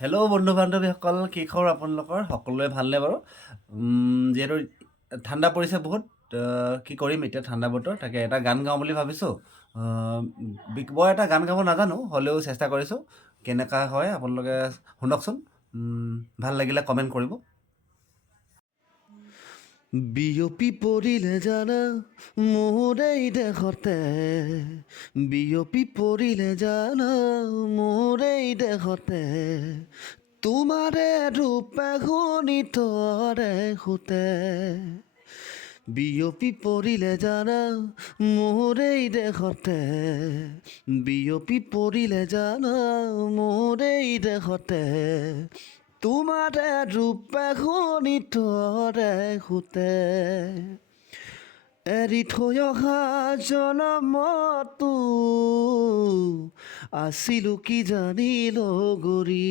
Hello' বন্ধু বান্ধৱীসকল, কি খবৰ আপোনালোকৰ? সকলোৱে ভালনে বাৰু? যিহেতু ঠাণ্ডা পৰিছে বহুত, কি কৰিম এতিয়া, ঠাণ্ডা বতৰ, তাকে এটা গান গাওঁ বুলি ভাবিছোঁ। বৰ এটা গান গাব নাজানো, হ'লেও চেষ্টা কৰিছোঁ। কেনেকুৱা হয় আপোনালোকে শুনকচোন। ভাল লাগিলে কমেণ্ট কৰিব। বিয়পি পৰিলে জানা মোৰ এই দেশতে, বিয়পি পৰিলে জানা মোৰ এই দেশতে, তোমাৰে ৰূপে শোণিতৰে সুতে। বিয়পি পৰিলে জানা মোৰ এই দেশতে, বিয়পি পৰিলে জানা মোৰ এই দেশতে, তোমাৰে ৰূপে শোণিতৰে সুতে। এৰি থৈ অহা জনমতো আছিলো কি জানি লগৰী,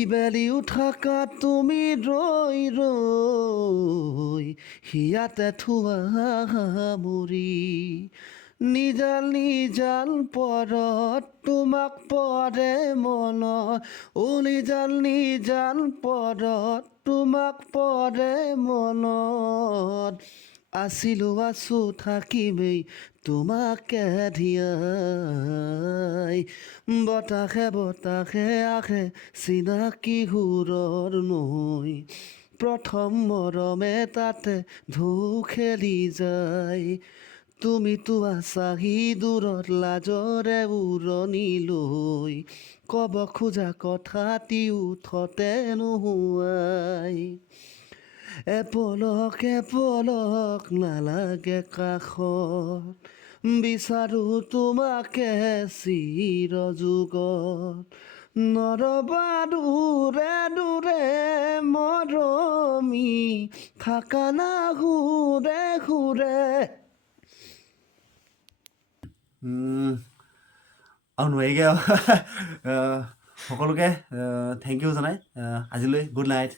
ইবেলি উঠাকা তুমি ৰৈ ৰৈ হিয়াতে থোৱা সামৰি। নিজাল নিজাল পৰত তোমাক পৰে মনত, নিজাল পৰত তোমাক পৰে মনত, আছো থাকিমেই তোমাকে ধিয়াই। বতাহে বতাহে আহে চিনাকি সুৰৰ নৈ, প্ৰথম মৰমে তাতে ঢৌ খেলি যায়। তুমিতো আছাহি দূৰত লাজৰে উৰণি লৈ, ক'ব খোজা কথাটি উঠতে নোহোৱাই। এপলক নালাগে কাষত, বিচাৰো তোমাকে চিৰযুগত। নৰবা দূৰে দূৰে মৰমি, থাকা না সুৰে সুৰে। আৰু নোৱাৰিগৈ আৰু। সকলোকে থেংক ইউ জনাই আজিলৈ গুড নাইট।